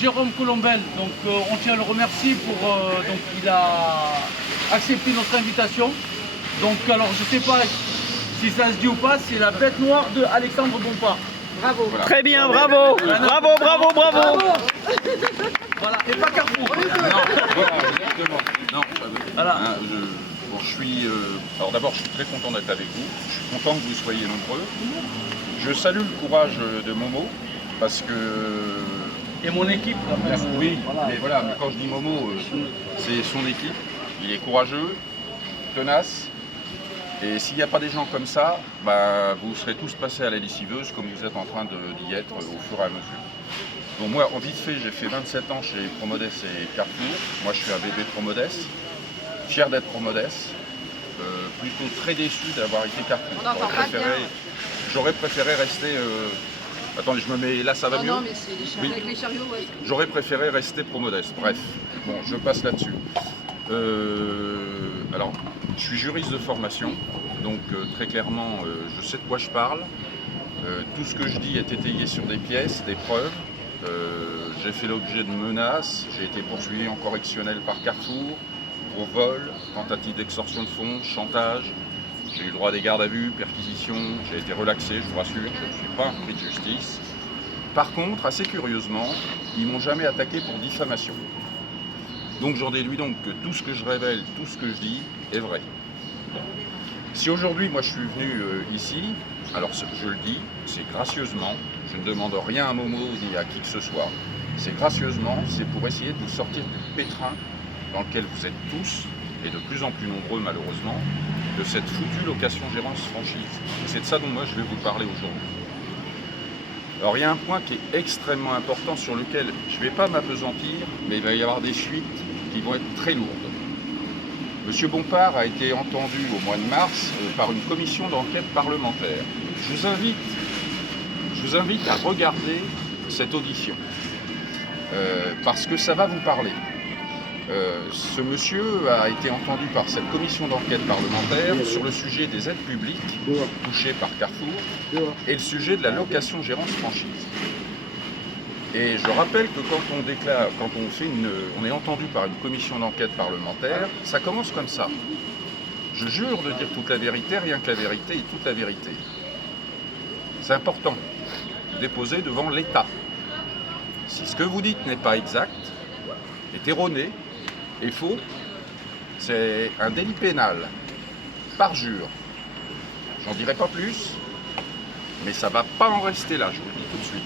Jérôme Colombel. Donc on tient à le remercier pour donc il a accepté notre invitation. Donc alors je sais pas si ça se dit ou pas, c'est la bête noire de Alexandre Bompard. Bravo. Voilà. Très bien, bravo. Bravo, bravo, bravo. Voilà, et pas Carrefour. Non, voilà, exactement. Non, Voilà. hein, bon, je suis. Alors d'abord, je suis très content d'être avec vous. Je suis content que vous soyez nombreux. Je salue le courage de Momo parce que. Et mon équipe quand même. Oui, Voilà. mais voilà. Mais quand je dis Momo, c'est son équipe. Il est courageux, tenace. Et s'il n'y a pas des gens comme ça, bah, vous serez tous passés à la lessiveuse comme vous êtes en train d'y être au fur et à mesure. Donc moi, en vite fait, j'ai fait 27 ans chez Promodes et Carrefour. Moi, je suis un bébé Promodes, fier d'être Promodes, plutôt très déçu d'avoir été Carrefour. J'aurais préféré rester... Attendez, je me mets... Là, ça va mieux. Non, mais c'est les chariots, Oui. avec les chariots, ouais. J'aurais préféré rester Promodes. Bref, bon, je passe là-dessus. Alors, je suis juriste de formation, donc très clairement, je sais de quoi je parle. Tout ce que je dis est étayé sur des pièces, des preuves. J'ai fait l'objet de menaces, j'ai été poursuivi en correctionnel par Carrefour pour vol, tentative d'extorsion de fonds, chantage. J'ai eu le droit des gardes à vue, perquisition, j'ai été relaxé, je vous rassure, je ne suis pas un pris de justice. Par contre, assez curieusement, ils ne m'ont jamais attaqué pour diffamation. Donc j'en déduis donc que tout ce que je révèle, tout ce que je dis est vrai. Bon. Si aujourd'hui, moi je suis venu ici, alors je le dis, c'est gracieusement, je ne demande rien à Momo ni à qui que ce soit, c'est gracieusement, c'est pour essayer de vous sortir du pétrin dans lequel vous êtes tous, et de plus en plus nombreux malheureusement, de cette foutue location-gérance franchise. C'est de ça dont moi je vais vous parler aujourd'hui. Alors il y a un point qui est extrêmement important sur lequel je ne vais pas m'apesantir, mais il va y avoir des suites qui vont être très lourdes. Monsieur Bompard a été entendu au mois de mars par une commission d'enquête parlementaire. Je vous invite à regarder cette audition, parce que ça va vous parler. Ce monsieur a été entendu par cette commission d'enquête parlementaire sur le sujet des aides publiques touchées par Carrefour et le sujet de la location-gérance franchise. Et je rappelle que quand on déclare, on est entendu par une commission d'enquête parlementaire, ça commence comme ça. Je jure de dire toute la vérité, rien que la vérité et toute la vérité. C'est important de déposer devant l'État. Si ce que vous dites n'est pas exact, est erroné, est faux, c'est un délit pénal, parjure. J'en dirai pas plus, mais ça ne va pas en rester là, je vous le dis tout de suite.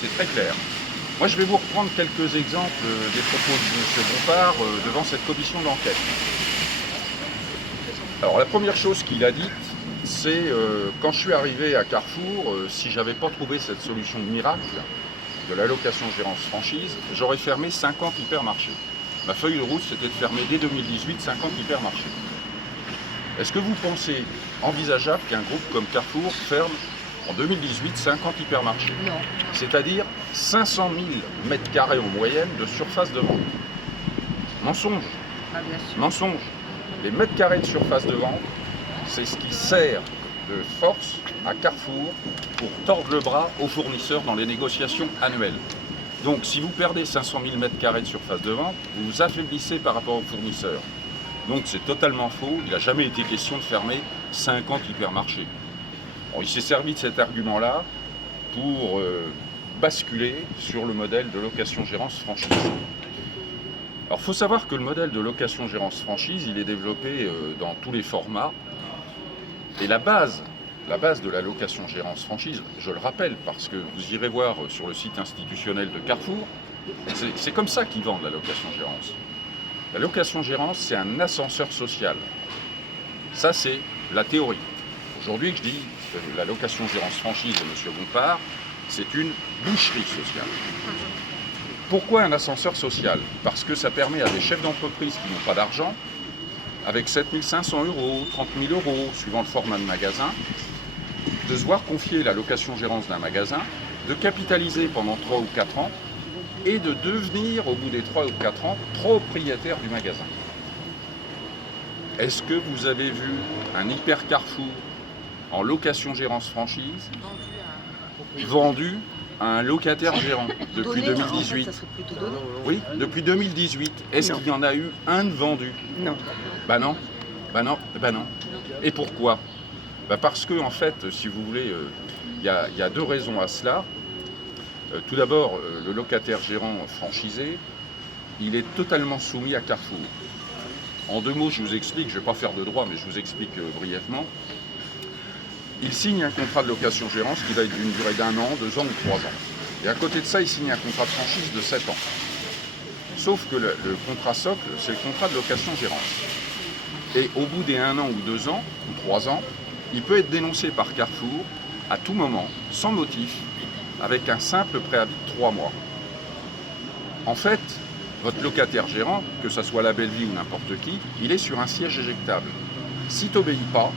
C'est très clair. Moi, je vais vous reprendre quelques exemples des propos de M. Bompard devant cette commission d'enquête. Alors, la première chose qu'il a dite, c'est quand je suis arrivé à Carrefour, si je n'avais pas trouvé cette solution miracle de la location-gérance franchise, j'aurais fermé 50 hypermarchés. Ma feuille de route, c'était de fermer dès 2018 50 hypermarchés. Est-ce que vous pensez envisageable qu'un groupe comme Carrefour ferme en 2018 50 hypermarchés? Non. C'est-à-dire 500 000 mètres carrés en moyenne de surface de vente. Mensonge, Ah, bien sûr. mensonge. Les mètres carrés de surface de vente, c'est ce qui sert de force à Carrefour pour tordre le bras aux fournisseurs dans les négociations annuelles. Donc si vous perdez 500 000 mètres carrés de surface de vente, vous vous affaiblissez par rapport aux fournisseurs. Donc c'est totalement faux, il n'a jamais été question de fermer 50 hypermarchés. Bon, il s'est servi de cet argument-là pour basculer sur le modèle de location-gérance franchise. Alors il faut savoir que le modèle de location-gérance franchise, il est développé dans tous les formats. Et la base de la location-gérance franchise, je le rappelle parce que vous irez voir sur le site institutionnel de Carrefour, c'est comme ça qu'ils vendent la location-gérance. La location-gérance, c'est un ascenseur social. Ça, c'est la théorie. Aujourd'hui, je dis que la location-gérance franchise de M. Bompard, c'est une boucherie sociale. Pourquoi un ascenseur social? Parce que ça permet à des chefs d'entreprise qui n'ont pas d'argent, avec 7 500 €, 30 000 €, suivant le format de magasin, de se voir confier la location-gérance d'un magasin, de capitaliser pendant 3 ou 4 ans et de devenir, au bout des 3 ou 4 ans, propriétaire du magasin. Est-ce que vous avez vu un hyper Carrefour en location-gérance franchise vendu à un locataire gérant depuis Donné, 2018. ça serait plutôt donné. Oui, depuis 2018. Est-ce Non. qu'il y en a eu un de vendu? Non. Bah non, bah non, bah non. Et pourquoi? Bah parce que en fait, si vous voulez, il y a deux raisons à cela. Tout d'abord, le locataire gérant franchisé, il est totalement soumis à Carrefour. En deux mots, je vous explique, je ne vais pas faire de droit, mais je vous explique brièvement. Il signe un contrat de location-gérance qui va être d'une durée d'1 an, 2 ans ou 3 ans. Et à côté de ça, il signe un contrat de franchise de 7 ans. Sauf que le contrat socle, c'est le contrat de location-gérance. Et au bout des 1 an ou 2 ans, ou 3 ans, il peut être dénoncé par Carrefour à tout moment, sans motif, avec un simple préavis de 3 mois. En fait, votre locataire gérant, que ce soit la Belle-Vie ou n'importe qui, il est sur un siège éjectable. Si tu n'obéis pas,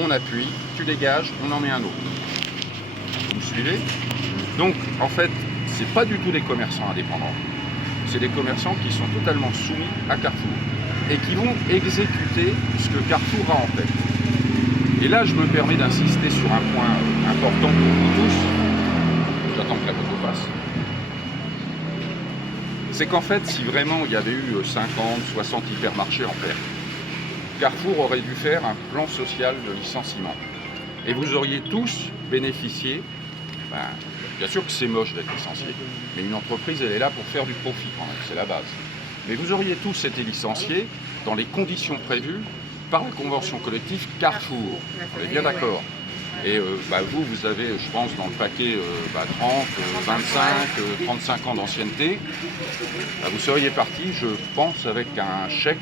on appuie, tu dégages, on en met un autre. Vous me suivez? Donc, en fait, ce n'est pas du tout des commerçants indépendants. C'est des commerçants qui sont totalement soumis à Carrefour et qui vont exécuter ce que Carrefour a en tête. Et là, je me permets d'insister sur un point important pour vous tous. J'attends que la photo passe. C'est qu'en fait, si vraiment il y avait eu 50, 60 hypermarchés en perte, Carrefour aurait dû faire un plan social de licenciement. Et vous auriez tous bénéficié, bien sûr que c'est moche d'être licencié, mais une entreprise, elle est là pour faire du profit quand même, c'est la base. Mais vous auriez tous été licenciés dans les conditions prévues par la convention collective Carrefour. On est bien d'accord. Et vous avez, je pense, dans le paquet 30, 25, 35 ans d'ancienneté. Vous seriez parti, je pense, avec un chèque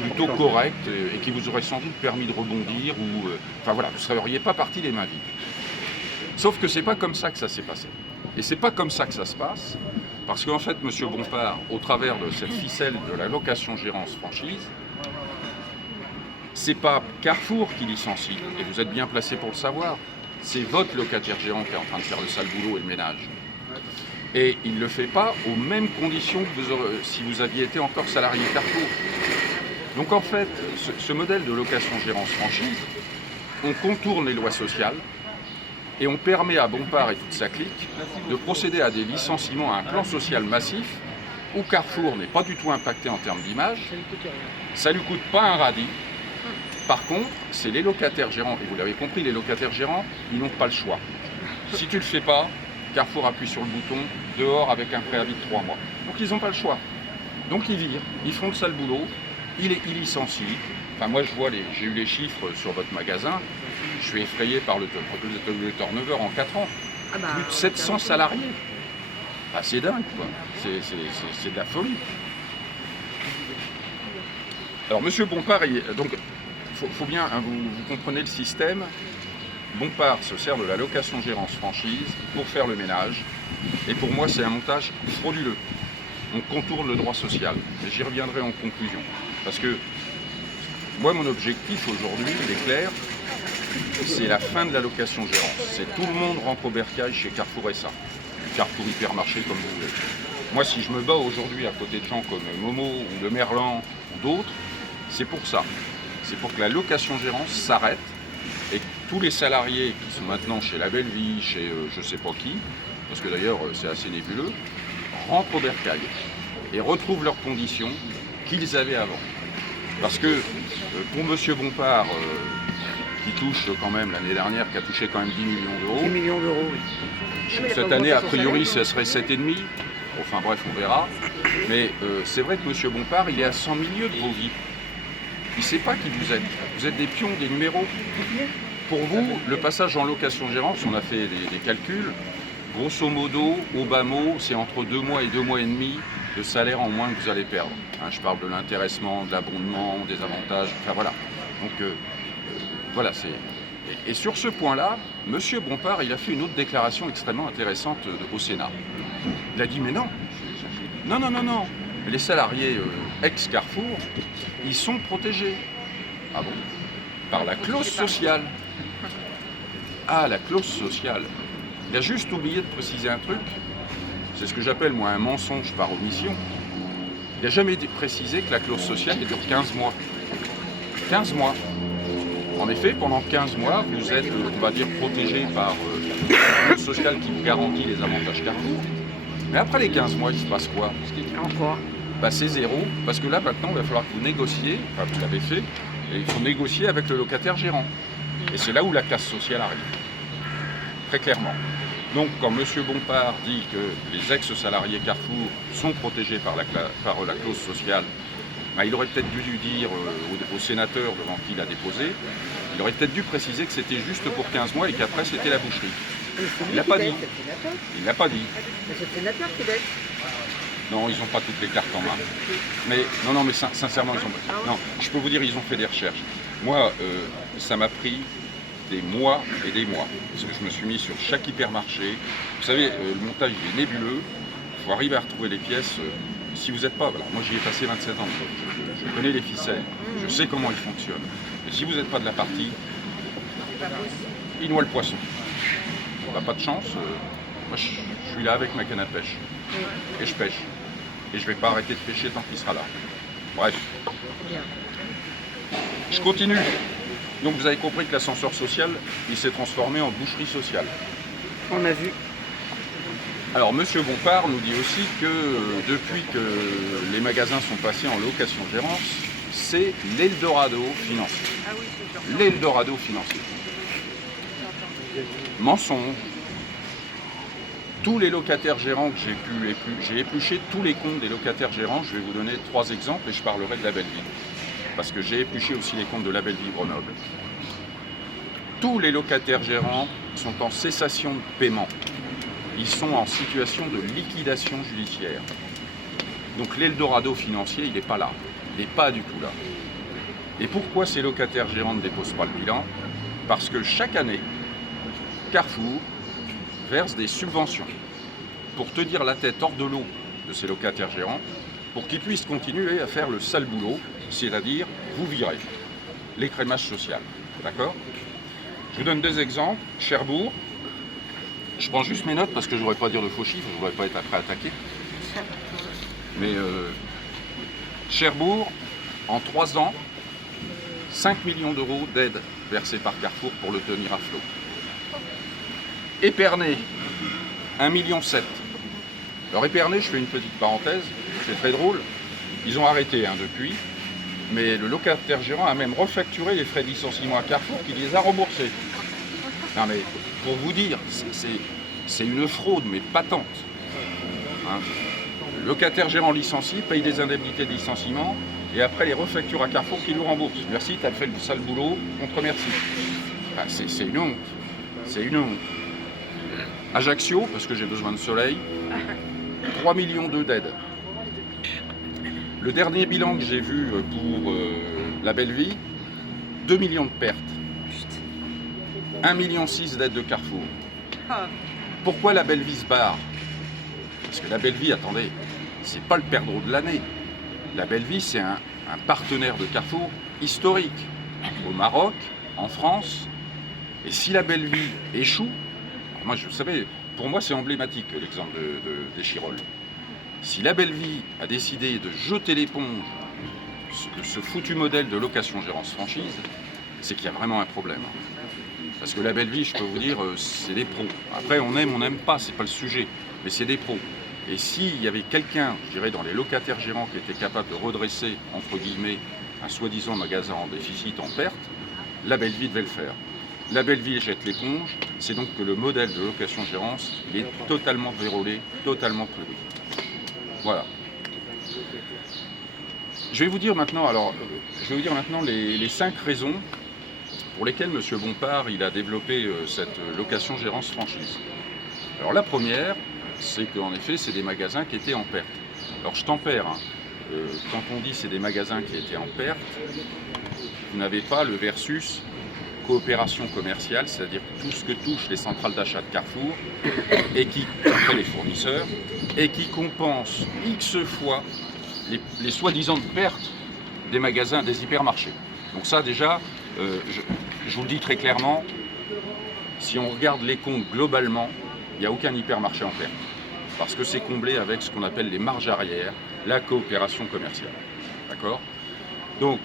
plutôt correct et qui vous aurait sans doute permis de rebondir. Vous ne seriez pas parti les mains vides. Sauf que c'est pas comme ça que ça s'est passé. Et c'est pas comme ça que ça se passe, parce qu'en fait, M. Bompard, au travers de cette ficelle de la location-gérance franchise, c'est pas Carrefour qui licencie, et vous êtes bien placé pour le savoir, c'est votre locataire gérant qui est en train de faire le sale boulot et le ménage. Et il ne le fait pas aux mêmes conditions que si vous aviez été encore salarié Carrefour. Donc en fait, ce modèle de location-gérance franchise, on contourne les lois sociales et on permet à Bompard et toute sa clique de procéder à des licenciements, à un plan social massif où Carrefour n'est pas du tout impacté en termes d'image, ça ne lui coûte pas un radis. Par contre, c'est les locataires gérants, et vous l'avez compris, les locataires gérants, ils n'ont pas le choix. Si tu ne le fais pas, Carrefour appuie sur le bouton, dehors avec un préavis de 3 mois. Donc ils n'ont pas le choix. Donc ils virent, ils font le sale boulot, ils licencient. Enfin moi j'ai eu les chiffres sur votre magasin, je suis effrayé par le turnover en 4 ans. Plus de 700 salariés. C'est dingue quoi, c'est de la folie. Alors Monsieur Bompard, donc faut bien, vous comprenez le système. Bompard se sert de la location-gérance franchise pour faire le ménage. Et pour moi, c'est un montage frauduleux. On contourne le droit social. Mais j'y reviendrai en conclusion. Parce que moi, mon objectif aujourd'hui, il est clair, c'est la fin de la location-gérance. C'est tout le monde rentre au bercail chez Carrefour SA. Carrefour Hypermarché, comme vous voulez. Moi, si je me bats aujourd'hui à côté de gens comme Momo ou Le Merlan ou d'autres, c'est pour ça. C'est pour que la location-gérance s'arrête et que tous les salariés qui sont maintenant chez La Belle-Vie, chez je ne sais pas qui, parce que d'ailleurs c'est assez nébuleux, rentrent au bercail et retrouvent leurs conditions qu'ils avaient avant. Parce que pour M. Bompard, qui touche quand même l'année dernière, qui a touché quand même 10 millions d'euros. 10 millions d'euros, oui. Cette année, a priori, ça serait 7,5. Enfin bref, on verra. Mais c'est vrai que M. Bompard, il est à 100 milieux de vos vies. Il ne sait pas qui vous êtes. Vous êtes des pions, des numéros. Pour vous, le passage en location-gérance, on a fait des calculs. Grosso modo, au bas mot, c'est entre 2 mois et 2 mois et demi de salaire en moins que vous allez perdre. Je parle de l'intéressement, de l'abondement, des avantages, enfin voilà. Donc voilà, c'est... Et sur ce point-là, M. Bompard, il a fait une autre déclaration extrêmement intéressante au Sénat. Il a dit, mais non, non, les salariés ex-Carrefour, ils sont protégés. Ah bon? Par la clause sociale. Ah, la clause sociale. Il a juste oublié de préciser un truc, c'est ce que j'appelle moi un mensonge par omission. Il n'a jamais précisé que la clause sociale elle dure 15 mois. 15 mois. En effet, pendant 15 mois, vous êtes, on va dire, protégé par clause sociale qui vous garantit les avantages Carrefour. Mais après les 15 mois, il se passe quoi? Encore. Bah, c'est zéro, parce que là maintenant il va falloir que vous négociez, enfin vous l'avez fait, et il faut négocier avec le locataire gérant. Et c'est là où la classe sociale arrive, très clairement. Donc quand M. Bompard dit que les ex-salariés Carrefour sont protégés par la clause sociale, bah, il aurait peut-être dû lui dire au sénateur devant qui il a déposé, il aurait peut-être dû préciser que c'était juste pour 15 mois et qu'après c'était la boucherie. Il l'a pas dit. Il l'a pas dit. C'est le sénateur qui l'aide. Non, ils n'ont pas toutes les cartes en main. Mais non, mais sincèrement, ils ont. Non, je peux vous dire, ils ont fait des recherches. Moi, ça m'a pris des mois et des mois. Parce que je me suis mis sur chaque hypermarché. Vous savez, le montage il est nébuleux. Il faut arriver à retrouver les pièces. Si vous n'êtes pas, voilà, moi j'y ai passé 27 ans. Je connais les ficelles. Je sais comment ils fonctionnent. Et si vous n'êtes pas de la partie, il noie le poisson. On n'a pas de chance. Moi, je suis là avec ma canne à pêche. Et je pêche. Et je ne vais pas arrêter de pêcher tant qu'il sera là. Bref. Je continue. Donc vous avez compris que l'ascenseur social, il s'est transformé en boucherie sociale. On a vu. Alors Monsieur Bompard nous dit aussi que depuis que les magasins sont passés en location-gérance, c'est l'Eldorado financier. Ah oui, c'est sûr. L'Eldorado financier. Mensonge. Tous les locataires gérants que j'ai épluché tous les comptes des locataires gérants. Je vais vous donner 3 exemples et je parlerai de la Belle Ville. Parce que j'ai épluché aussi les comptes de la Belle Ville Grenoble. Tous les locataires gérants sont en cessation de paiement. Ils sont en situation de liquidation judiciaire. Donc l'Eldorado financier, il n'est pas là. Il n'est pas du tout là. Et pourquoi ces locataires gérants ne déposent pas le bilan? Parce que chaque année, Carrefour verse des subventions pour tenir la tête hors de l'eau de ces locataires gérants, pour qu'ils puissent continuer à faire le sale boulot, c'est-à-dire vous virer, l'écrémage social. D'accord? Je vous donne 2 exemples. Cherbourg, je prends juste mes notes parce que je ne voudrais pas dire de faux chiffres, je ne voudrais pas être après attaqué. Mais Cherbourg, en 3 ans, 5 millions d'euros d'aide versée par Carrefour pour le tenir à flot. Épernay, 1,7 million. Alors Épernay, je fais une petite parenthèse, c'est très drôle, ils ont arrêté depuis, mais le locataire gérant a même refacturé les frais de licenciement à Carrefour qui les a remboursés. Non mais, pour vous dire, c'est une fraude, mais patente. Hein. Le locataire gérant licencié paye des indemnités de licenciement et après les refacture à Carrefour qui nous rembourse. Merci, t'as fait le sale boulot, on te remercie. Enfin, c'est une honte, c'est une honte. Ajaccio, parce que j'ai besoin de soleil, 3 millions d'aide. Le dernier bilan que j'ai vu pour la Belle Vie, 2 millions de pertes. 1,6 million d'aide de Carrefour. Pourquoi la Belle Vie se barre? Parce que la Belle Vie, attendez, c'est pas le perdreau de l'année. La Belle Vie, c'est un partenaire de Carrefour historique. Au Maroc, en France. Et si la Belle Vie échoue, moi, vous savez, pour moi, c'est emblématique l'exemple des Chirolles. Si la Belle Vie a décidé de jeter l'éponge de ce foutu modèle de location-gérance franchise, c'est qu'il y a vraiment un problème. Parce que la Belle Vie, je peux vous dire, c'est des pros. Après, on n'aime pas, c'est pas le sujet, mais c'est des pros. Et s'il y avait quelqu'un, je dirais, dans les locataires gérants qui était capable de redresser, entre guillemets, un soi-disant magasin en déficit, en perte, la Belle Vie devait le faire. La Belle Vie jette l'éponge, c'est donc que le modèle de location-gérance est totalement vérolé, totalement pourri. Voilà. Je vais vous dire maintenant, les 5 raisons pour lesquelles M. Bompard il a développé cette location-gérance franchise. Alors la première, c'est qu'en effet, c'est des magasins qui étaient en perte. Alors je tempère, hein. Quand on dit c'est des magasins qui étaient en perte, vous n'avez pas le versus coopération commerciale, c'est-à-dire tout ce que touchent les centrales d'achat de Carrefour, et qui, après les fournisseurs, et qui compense X fois les soi-disant pertes des magasins, des hypermarchés. Donc ça déjà, je vous le dis très clairement, si on regarde les comptes globalement, il n'y a aucun hypermarché en perte. Parce que c'est comblé avec ce qu'on appelle les marges arrière, la coopération commerciale. D'accord? Donc,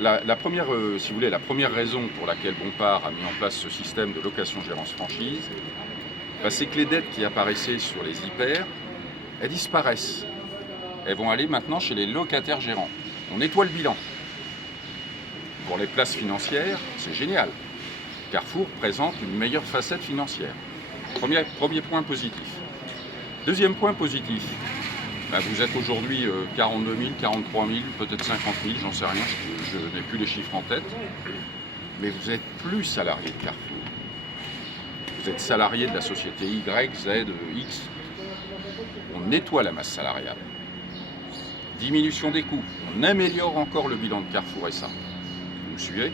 la première, si vous voulez, la première raison pour laquelle Bompard a mis en place ce système de location-gérance franchise, C'est que les dettes qui apparaissaient sur les hyper, elles disparaissent. Elles vont aller maintenant chez les locataires gérants. On nettoie le bilan. Pour les places financières, c'est génial. Carrefour présente une meilleure facette financière. Premier point positif. Deuxième point positif. Vous êtes aujourd'hui 42 000, 43 000, peut-être 50 000, j'en sais rien, je n'ai plus les chiffres en tête. Mais vous n'êtes plus salarié de Carrefour. Vous êtes salarié de la société Y, Z, X. On nettoie la masse salariale. Diminution des coûts. On améliore encore le bilan de Carrefour SA. Vous me suivez?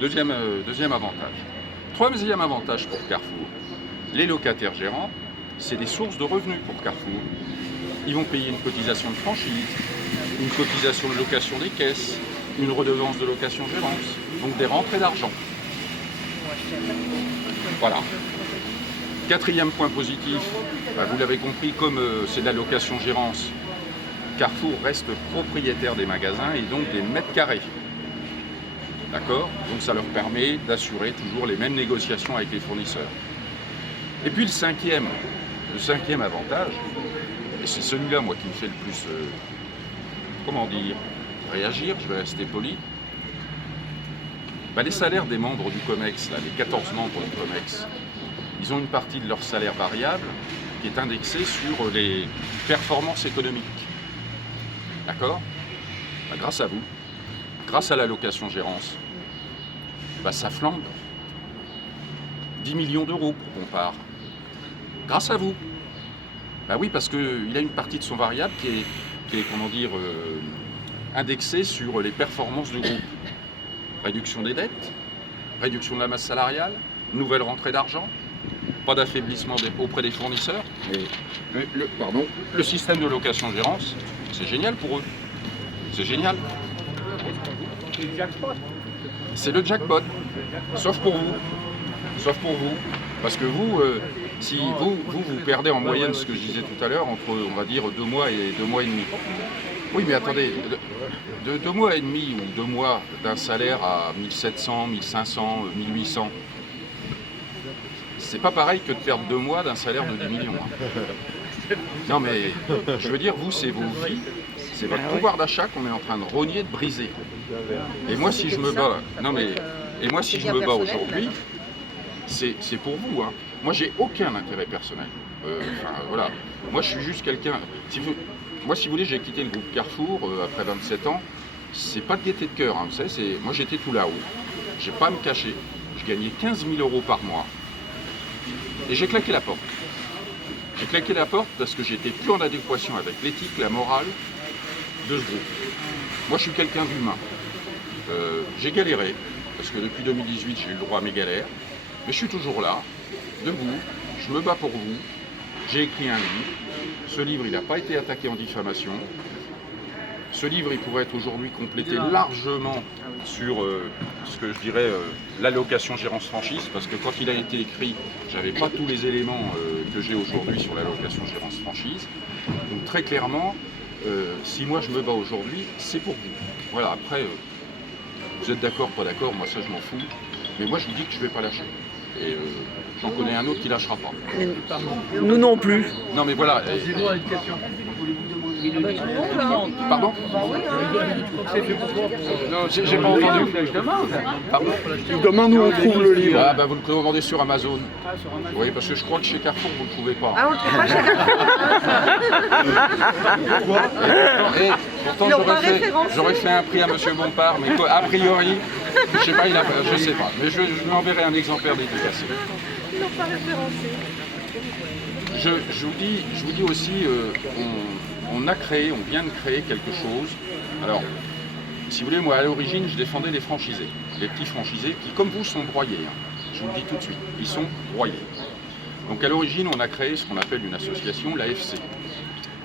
Deuxième avantage. Troisième avantage pour Carrefour. Les locataires gérants, c'est des sources de revenus pour Carrefour. Ils vont payer une cotisation de franchise, une cotisation de location des caisses, une redevance de location-gérance, donc des rentrées d'argent. Voilà. Quatrième point positif, vous l'avez compris, comme c'est de la location-gérance, Carrefour reste propriétaire des magasins et donc des mètres carrés. D'accord? Donc ça leur permet d'assurer toujours les mêmes négociations avec les fournisseurs. Et puis le cinquième avantage, et c'est celui-là moi qui me fait le plus, réagir, je vais rester poli, les salaires des membres du COMEX, là, les 14 membres du COMEX, ils ont une partie de leur salaire variable qui est indexée sur les performances économiques. D'accord? Grâce à vous, grâce à la location-gérance, ça flambe. 10 millions d'euros pour Bompard. Grâce à vous. Oui, parce qu'il a une partie de son variable qui est indexée sur les performances du groupe. Réduction des dettes, réduction de la masse salariale, nouvelle rentrée d'argent, pas d'affaiblissement auprès des fournisseurs. Mais le système de location-gérance, c'est génial pour eux. C'est génial. C'est le jackpot. Sauf pour vous. Sauf pour vous. Parce que vous, si vous perdez en moyenne ce que je disais tout à l'heure, entre, on va dire, 2 mois et 2 mois et demi. Oui, mais attendez, de 2 mois et demi ou 2 mois d'un salaire à 1700, 1500, 1800, c'est pas pareil que de perdre 2 mois d'un salaire de 10 millions. Non mais, je veux dire, vous, c'est vos vies, c'est votre pouvoir d'achat qu'on est en train de rogner, de briser. Et moi, si je me bats, aujourd'hui, c'est pour vous. Hein. Moi, j'ai aucun intérêt personnel. Voilà. Moi, je suis juste quelqu'un. Moi, si vous voulez, j'ai quitté le groupe Carrefour après 27 ans. C'est pas de gaieté de cœur. Hein, vous savez, moi, j'étais tout là-haut. J'ai pas à me cacher. Je gagnais 15 000 € par mois. Et j'ai claqué la porte. J'ai claqué la porte parce que j'étais plus en adéquation avec l'éthique, la morale de ce groupe. Moi, je suis quelqu'un d'humain. J'ai galéré, parce que depuis 2018, j'ai eu le droit à mes galères. Mais je suis toujours là, debout, je me bats pour vous. J'ai écrit un livre. Ce livre, il n'a pas été attaqué en diffamation. Ce livre, il pourrait être aujourd'hui complété largement sur ce que je dirais l'allocation gérance franchise, parce que quand il a été écrit, j'avais pas tous les éléments que j'ai aujourd'hui sur l'allocation gérance franchise. Donc très clairement, si moi je me bats aujourd'hui, c'est pour vous. Voilà, après, vous êtes d'accord, pas d'accord, moi ça je m'en fous. Mais moi je vous dis que je ne vais pas lâcher. Et j'en connais un autre qui ne lâchera pas. Nous non plus. Non mais voilà. Dis-moi une question. Pardon? Non, j'ai pas entendu. Pardon? Demain, nous, on trouve le livre. Vous le commandez sur Amazon. Oui, parce que je crois que chez Carrefour, vous ne le trouvez pas. Ah, on ne trouve pas chez Carrefour. Pourtant, j'aurais fait un prix à Monsieur Bompard, mais a priori, je sais pas, je sais pas. Mais je lui enverrai un exemplaire dédicacé. Ils n'ont pas référencé. Je vous dis aussi, on vient de créer quelque chose. Alors, si vous voulez, moi à l'origine, je défendais les franchisés, les petits franchisés qui, comme vous, sont broyés. Hein. Je vous le dis tout de suite, ils sont broyés. Donc à l'origine, on a créé ce qu'on appelle une association, l'AFC.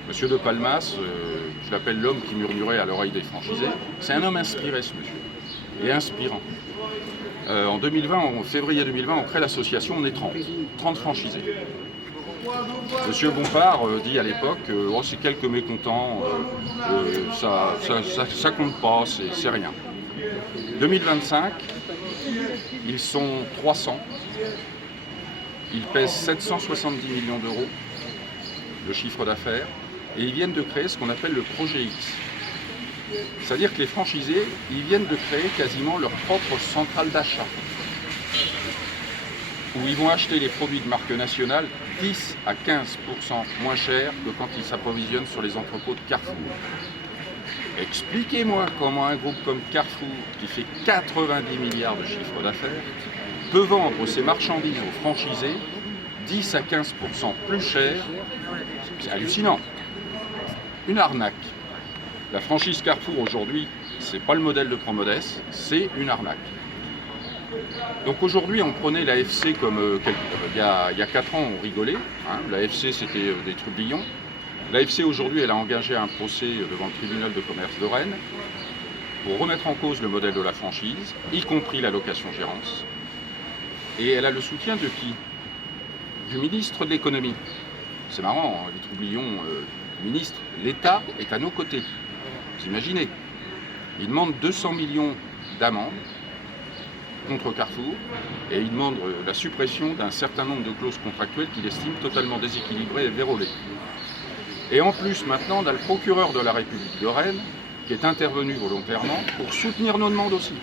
Monsieur De Palmas, je l'appelle l'homme qui murmurait à l'oreille des franchisés. C'est un homme inspiré, ce monsieur, et inspirant. En 2020, en février 2020, on crée l'association, on est 30 franchisés. Monsieur Bompard dit à l'époque, c'est quelques mécontents, ça compte pas, c'est rien. 2025, ils sont 300. Ils pèsent 770 millions d'euros de chiffre d'affaires et ils viennent de créer ce qu'on appelle le projet X. C'est-à-dire que les franchisés, ils viennent de créer quasiment leur propre centrale d'achat, où ils vont acheter les produits de marque nationale 10 à 15% moins cher que quand ils s'approvisionnent sur les entrepôts de Carrefour. Expliquez-moi comment un groupe comme Carrefour, qui fait 90 milliards de chiffre d'affaires, peut vendre ses marchandises aux franchisés 10 à 15% plus cher. C'est hallucinant. Une arnaque. La franchise Carrefour aujourd'hui, c'est pas le modèle de Promodes, c'est une arnaque. Donc aujourd'hui, on prenait l'AFC comme il y a 4 ans, on rigolait. Hein, l'AFC, c'était des trublions. L'AFC aujourd'hui, elle a engagé un procès devant le tribunal de commerce de Rennes pour remettre en cause le modèle de la franchise, y compris la location-gérance. Et elle a le soutien de qui? Du ministre de l'économie. C'est marrant, hein, les troublions, ministre, l'État est à nos côtés. Vous imaginez, il demande 200 millions d'amendes contre Carrefour et il demande la suppression d'un certain nombre de clauses contractuelles qu'il estime totalement déséquilibrées et vérolées. Et en plus, maintenant, on a le procureur de la République de Rennes qui est intervenu volontairement pour soutenir nos demandes aussi.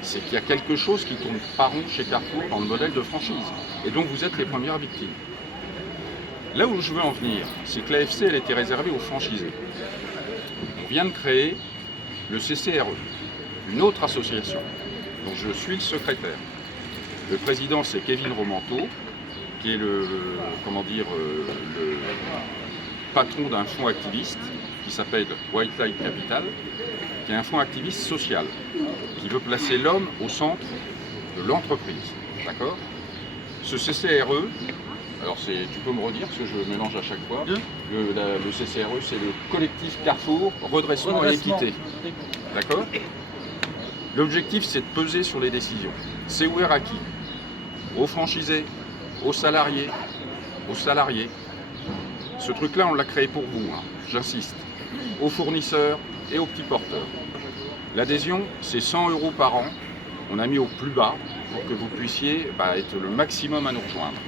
C'est qu'il y a quelque chose qui tourne pas rond chez Carrefour dans le modèle de franchise. Et donc vous êtes les premières victimes. Là où je veux en venir, c'est que l'AFC, elle était réservée aux franchisés. On vient de créer le CCRE, une autre association dont je suis le secrétaire. Le président, c'est Kevin Romanteau, qui est le patron d'un fonds activiste qui s'appelle White Light Capital, qui est un fonds activiste social, qui veut placer l'homme au centre de l'entreprise. D'accord ? Ce CCRE, alors tu peux me redire, parce que je mélange à chaque fois, le CCRE, c'est le collectif Carrefour, redressement et équité. D'accord ? L'objectif, c'est de peser sur les décisions. C'est ouvert à qui? Aux franchisés, aux salariés, Ce truc-là, on l'a créé pour vous, hein, j'insiste. Aux fournisseurs et aux petits porteurs. L'adhésion, c'est 100 € par an. On a mis au plus bas pour que vous puissiez être le maximum à nous rejoindre.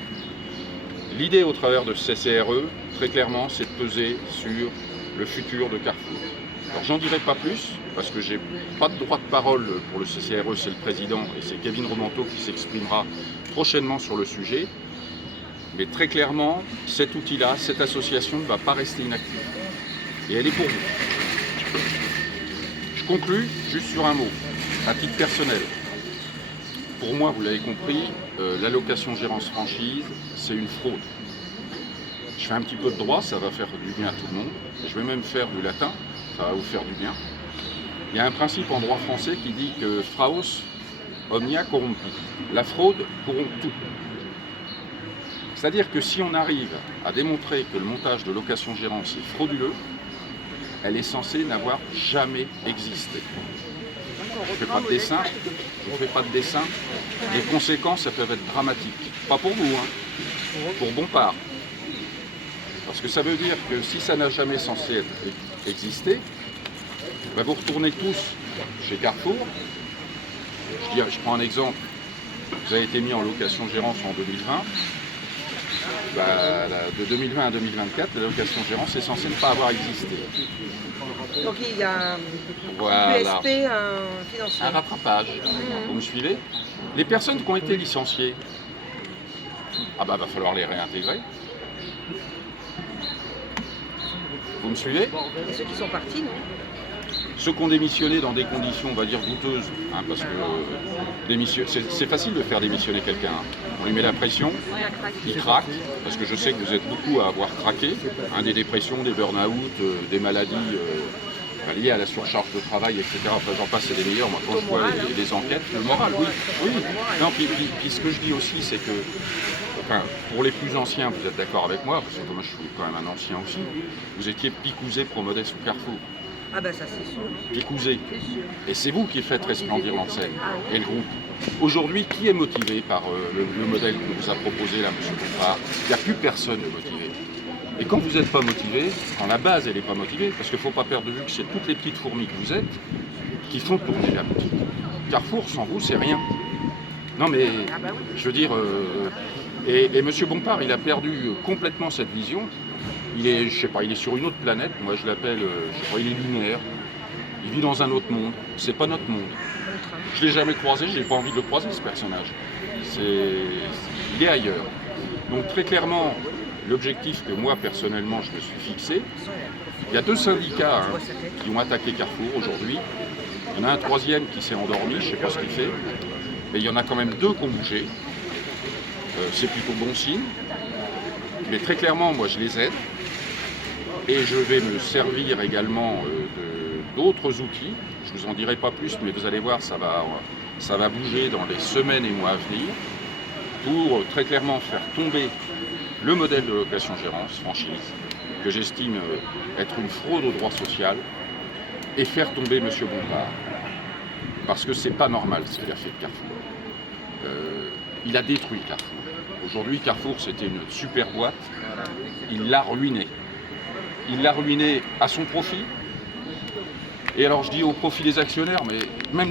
L'idée au travers de ce CCRE, très clairement, c'est de peser sur le futur de Carrefour. Alors j'en dirai pas plus, parce que j'ai pas de droit de parole pour le CCRE, c'est le président, et c'est Kevin Romanteau qui s'exprimera prochainement sur le sujet. Mais très clairement, cet outil-là, cette association ne va pas rester inactive. Et elle est pour vous. Je conclus juste sur un mot, à titre personnel. Pour moi, vous l'avez compris, l'allocation gérance franchise, c'est une fraude. Je fais un petit peu de droit, ça va faire du bien à tout le monde. Je vais même faire du latin, ça va vous faire du bien. Il y a un principe en droit français qui dit que fraus omnia corrompi. La fraude corrompt tout. C'est-à-dire que si on arrive à démontrer que le montage de location-gérance est frauduleux, elle est censée n'avoir jamais existé. Je ne fais pas de dessin, Les conséquences, elles peuvent être dramatiques. Pas pour vous, hein, pour Bompard. Parce que ça veut dire que si ça n'a jamais censé exister, vous retournez tous chez Carrefour. Je prends un exemple. Vous avez été mis en location-gérance en 2020. De 2020 à 2024, la location-gérance est censée ne pas avoir existé. Donc il y a Voilà. un USP financier. Un rattrapage. Vous me suivez? Les personnes qui ont été licenciées, va falloir les réintégrer. Vous me suivez? Et ceux qui sont partis, non? Ceux qui ont démissionné dans des conditions, on va dire, douteuses, hein, parce que c'est facile de faire démissionner quelqu'un. Hein. On lui met la pression, il craque, parce que je sais que vous êtes beaucoup à avoir craqué, hein, des dépressions, des burn-out, des maladies liées à la surcharge de travail, etc. Enfin, j'en passe, c'est les meilleurs. Moi, quand je vois les enquêtes, le moral, oui. Non, puis ce que je dis aussi, c'est que, pour les plus anciens, vous êtes d'accord avec moi, parce que moi je suis quand même un ancien aussi, vous étiez picousé Promodes ou Carrefour. Ah ça c'est sûr. Picousé. Et c'est vous qui faites resplendir l'enseigne et le groupe. Aujourd'hui, qui est motivé par le modèle qu'on vous a proposé là, M. Bompard? Il n'y a plus personne de motivé. Et quand vous n'êtes pas motivé, quand la base elle n'est pas motivée, parce qu'il ne faut pas perdre de vue que c'est toutes les petites fourmis que vous êtes qui font tourner la boutique. Carrefour, sans vous, c'est rien. Non mais, je veux dire, Et M. Bompard, il a perdu complètement cette vision. Il est, je sais pas, il est sur une autre planète. Moi, je l'appelle, je sais pas, il est lunaire. Il vit dans un autre monde. C'est pas notre monde. Je l'ai jamais croisé. J'ai pas envie de le croiser, ce personnage. Il est ailleurs. Donc très clairement, l'objectif que moi personnellement je me suis fixé, il y a 2 syndicats qui ont attaqué Carrefour aujourd'hui. Il y en a un troisième qui s'est endormi, je ne sais pas ce qu'il fait. Mais il y en a quand même 2 qui ont bougé. C'est plutôt bon signe. Mais très clairement, moi je les aide. Et je vais me servir également d'autres outils. Je ne vous en dirai pas plus, mais vous allez voir, ça va bouger dans les semaines et mois à venir pour très clairement faire tomber le modèle de location-gérance, franchise, que j'estime être une fraude au droit social, et faire tomber M. Bompard. Parce que c'est pas normal ce qu'il a fait de Carrefour. Il a détruit Carrefour. Aujourd'hui, Carrefour, c'était une super boîte. Il l'a ruiné. Il l'a ruiné à son profit. Et alors, je dis au profit des actionnaires, mais même